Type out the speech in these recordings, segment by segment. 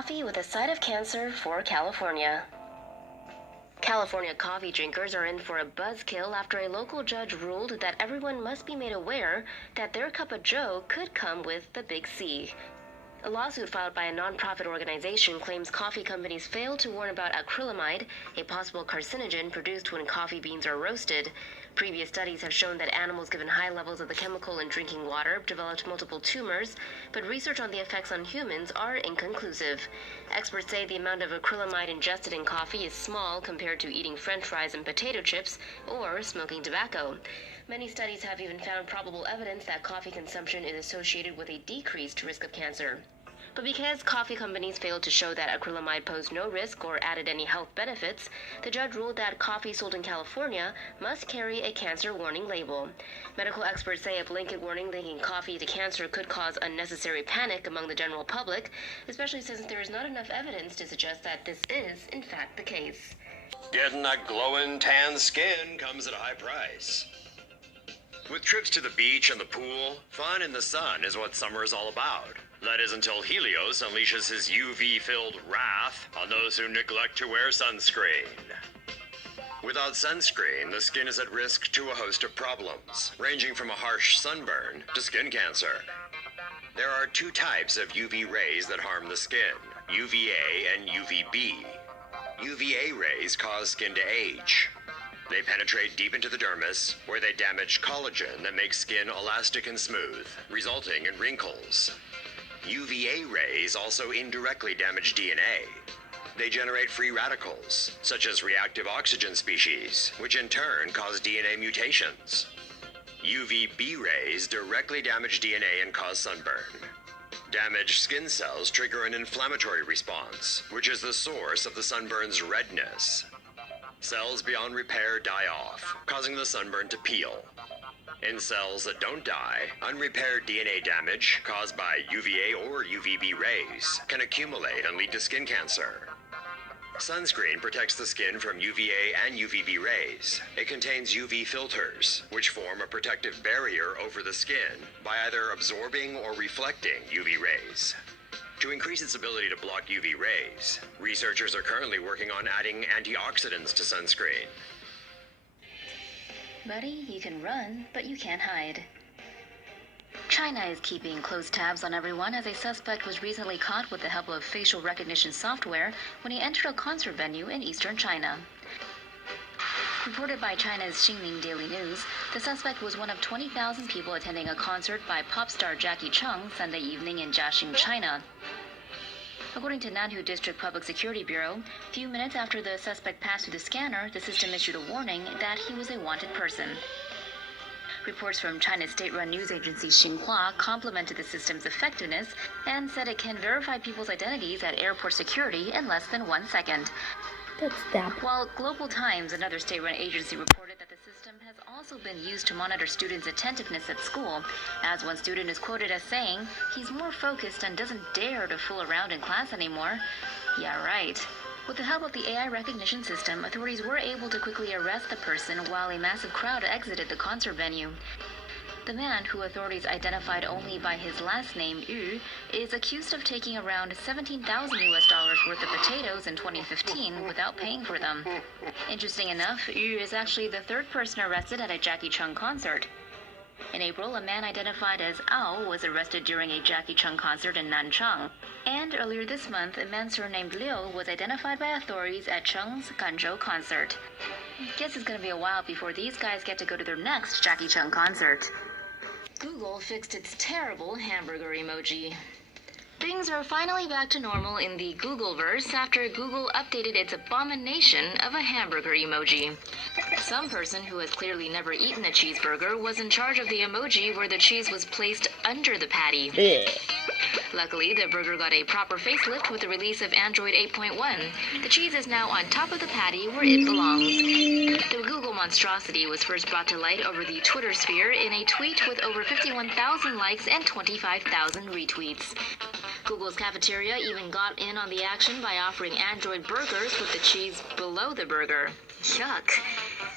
coffee with a side of cancer for California. California coffee drinkers are in for a buzzkill after a local judge ruled that everyone must be made aware that their cup of joe could come with the big C. A lawsuit filed by a nonprofit organization claims coffee companies failed to warn about acrylamide, a possible carcinogen produced when coffee beans are roasted. Previous studies have shown that animals given high levels of the chemical in drinking water developed multiple tumors, but research on the effects on humans are inconclusive. Experts say the amount of acrylamide ingested in coffee is small compared to eating French fries and potato chips or smoking tobacco. Many studies have even found probable evidence that coffee consumption is associated with a decreased risk of cancer. But because coffee companies failed to show that acrylamide posed no risk or added any health benefits, the judge ruled that coffee sold in California must carry a cancer warning label. Medical experts say a blanket warning linking coffee to cancer could cause unnecessary panic among the general public, especially since there is not enough evidence to suggest that this is, in fact, the case. Getting a glowing tan skin comes at a high price. With trips to the beach and the pool, fun in the sun is what summer is all about. That is until Helios unleashes his UV-filled wrath on those who neglect to wear sunscreen. Without sunscreen, the skin is at risk to a host of problems, ranging from a harsh sunburn to skin cancer. There are two types of UV rays that harm the skin, UVA and UVB. UVA rays cause skin to age. They penetrate deep into the dermis, where they damage collagen that makes skin elastic and smooth, resulting in wrinkles. UVA rays also indirectly damage DNA. They generate free radicals, such as reactive oxygen species, which in turn cause DNA mutations. UVB rays directly damage DNA and cause sunburn. Damaged skin cells trigger an inflammatory response, which is the source of the sunburn's redness. Cells beyond repair die off, causing the sunburn to peel. In cells that don't die, unrepaired DNA damage caused by UVA or UVB rays can accumulate and lead to skin cancer. Sunscreen protects the skin from UVA and UVB rays. It contains UV filters, which form a protective barrier over the skin by either absorbing or reflecting UV rays. To increase its ability to block UV rays, researchers are currently working on adding antioxidants to sunscreen. Buddy, you can run, but you can't hide. China is keeping close tabs on everyone as a suspect was recently caught with the help of facial recognition software when he entered a concert venue in eastern China. Reported by China's Xinmin Daily News, the suspect was one of 20,000 people attending a concert by pop star Jackie Chung Sunday evening in Jiaxing, China. According to Nanhu District Public Security Bureau, a few minutes after the suspect passed through the scanner, the system issued a warning that he was a wanted person. Reports from China's state-run news agency Xinhua complimented the system's effectiveness and said it can verify people's identities at airport security in less than 1 second. While Global Times, another state-run agency, reported that the system has also been used to monitor students' attentiveness at school, as one student is quoted as saying, "He's more focused and doesn't dare to fool around in class anymore." Yeah, right. With the help of the AI recognition system, authorities were able to quickly arrest the person while a massive crowd exited the concert venue. The man, who authorities identified only by his last name, Yu, is accused of taking around $17,000 worth of potatoes in 2015 without paying for them. Interesting enough, Yu is actually the third person arrested at a Jackie Chung concert. In April, a man identified as Ao was arrested during a Jackie Chung concert in Nanchang. And earlier this month, a man surnamed Liu was identified by authorities at Chung's Ganzhou concert. Guess it's gonna be a while before these guys get to go to their next Jackie Chung concert. Google fixed its terrible hamburger emoji. Things are finally back to normal in the Googleverse after Google updated its abomination of a hamburger emoji. Some person who has clearly never eaten a cheeseburger was in charge of the emoji where the cheese was placed under the patty. Luckily, the burger got a proper facelift with the release of Android 8.1. The cheese is now on top of the patty where it belongs. The Google monstrosity was first brought to light over the Twitter sphere in a tweet with over 51,000 likes and 25,000 retweets. Google's cafeteria even got in on the action by offering Android burgers with the cheese below the burger. Yuck.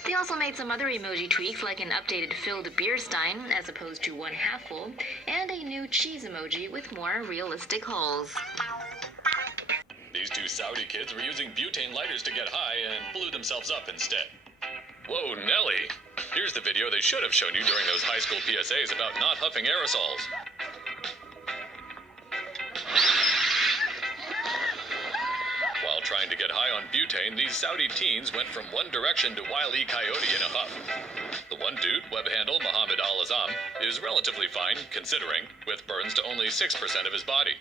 They also made some other emoji tweaks like an updated filled beer stein as opposed to one half full, and a new cheese emoji with more realistic holes. These two Saudi kids were using butane lighters to get high and blew themselves up instead. Whoa, Nelly! Here's the video they should have shown you during those high school PSAs about not huffing aerosols. While trying to get high on butane, these Saudi teens went from one direction to Wile E. Coyote in a huff. The one dude, web handle Mohammed Al-Azam, is relatively fine, considering, with burns to only 6% of his body.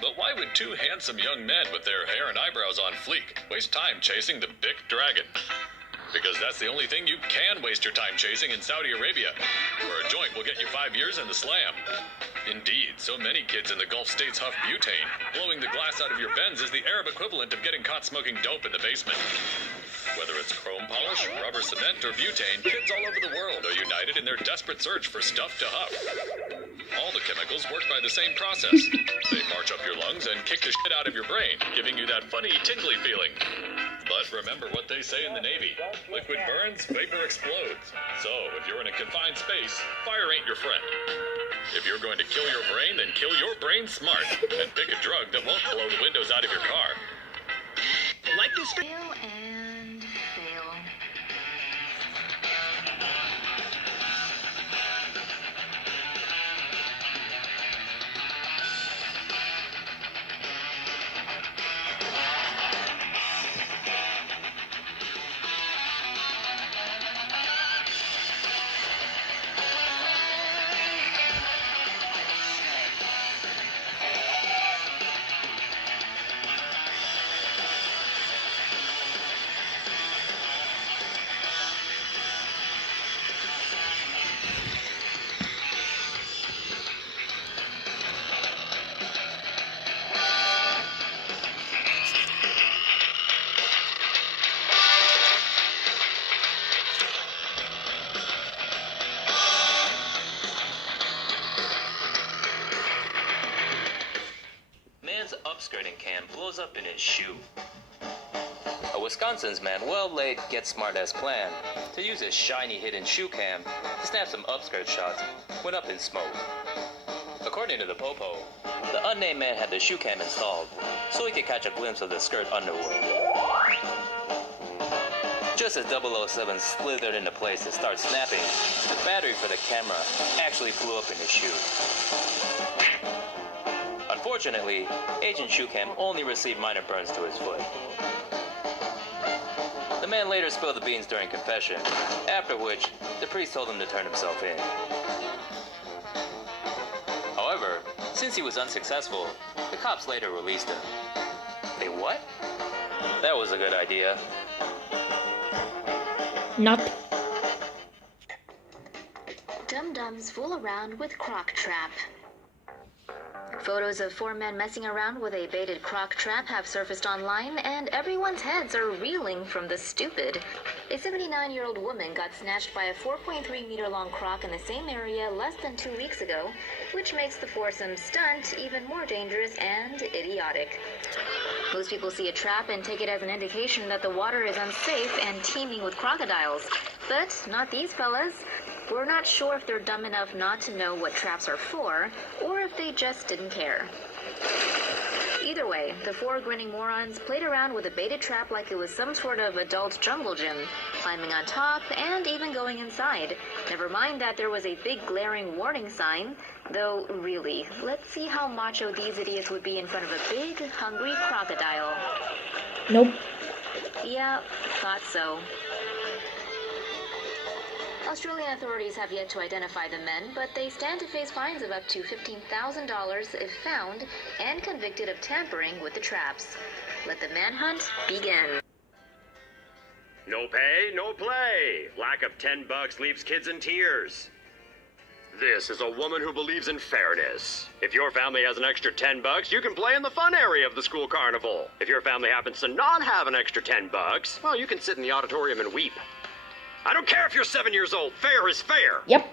But why would two handsome young men with their hair and eyebrows on fleek waste time chasing the big dragon? Because that's the only thing you can waste your time chasing in Saudi Arabia, where a joint will get you 5 years in the slam. Indeed, so many kids in the Gulf states huff butane. Blowing the glass out of your Benz is the Arab equivalent of getting caught smoking dope in the basement. Whether it's chrome polish, rubber cement, or butane, kids all over the world are united in their desperate search for stuff to huff. All the chemicals work by the same process. They march up your lungs and kick the shit out of your brain, giving you that funny, tingly feeling. But remember what they say in the Navy. Liquid burns, vapor explodes. So, if you're in a confined space, fire ain't your friend. If you're going to kill your brain, then kill your brain smart. And pick a drug that won't blow the windows out of your car. Like this fail and fail. upskirting can blows up in his shoe. A Wisconsin's man well-laid get-smart-ass plan to use his shiny hidden shoe cam to snap some upskirt shots went up in smoke. According to the Popo, the unnamed man had the shoe cam installed so he could catch a glimpse of the skirt underworld. Just as 007 slithered into place to start snapping, the battery for the camera actually blew up in his shoe. Unfortunately, Agent Shoecam only received minor burns to his foot. The man later spilled the beans during confession, after which the priest told him to turn himself in. However, since he was unsuccessful, the cops later released him. They what? That was a good idea. Not. Dum-dums fool around with croc trap. Photos of 4 men messing around with a baited croc trap have surfaced online, and everyone's heads are reeling from the stupid. A 79-year-old woman got snatched by a 4.3-meter-long croc in the same area less than 2 weeks ago, which makes the foursome stunt even more dangerous and idiotic. Most people see a trap and take it as an indication that the water is unsafe and teeming with crocodiles. But not these fellas. We're not sure if they're dumb enough not to know what traps are for, or if they just didn't care. Either way, the 4 grinning morons played around with a baited trap like it was some sort of adult jungle gym, climbing on top and even going inside. Never mind that there was a big glaring warning sign, though really, let's see how macho these idiots would be in front of a big, hungry crocodile. Nope. Yeah, thought so. Australian authorities have yet to identify the men, but they stand to face fines of up to $15,000 if found and convicted of tampering with the traps. Let the manhunt begin. No pay, no play. Lack of $10 leaves kids in tears. This is a woman who believes in fairness. If your family has an extra $10, you can play in the fun area of the school carnival. If your family happens to not have an extra $10, well, you can sit in the auditorium and weep. I don't care if you're 7 years old. Fair is fair. Yep.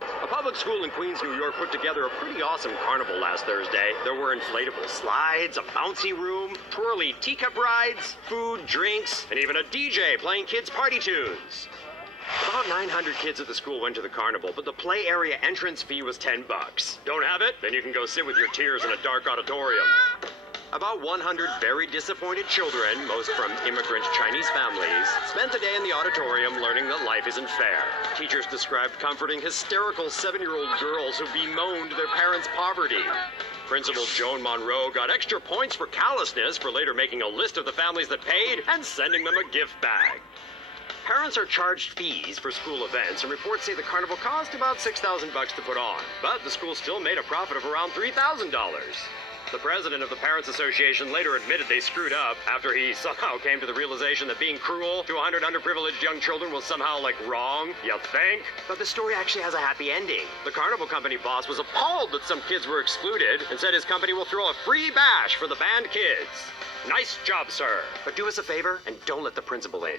A public school in Queens, New York put together a pretty awesome carnival last Thursday. There were inflatable slides, a bouncy room, twirly teacup rides, food, drinks, and even a DJ playing kids' party tunes. About 900 kids at the school went to the carnival, but the play area entrance fee was $10. Don't have it? Then you can go sit with your tears in a dark auditorium. About 100 very disappointed children, most from immigrant Chinese families, spent the day in the auditorium learning that life isn't fair. Teachers described comforting hysterical 7-year-old girls who bemoaned their parents' poverty. Principal Joan Monroe got extra points for callousness for later making a list of the families that paid and sending them a gift bag. Parents are charged fees for school events, and reports say the carnival cost about $6,000 to put on, but the school still made a profit of around $3,000. The president of the Parents Association later admitted they screwed up after he somehow came to the realization that being cruel to 100 underprivileged young children was somehow, wrong. You think? But the story actually has a happy ending. The carnival company boss was appalled that some kids were excluded and said his company will throw a free bash for the banned kids. Nice job, sir. But do us a favor and don't let the principal in.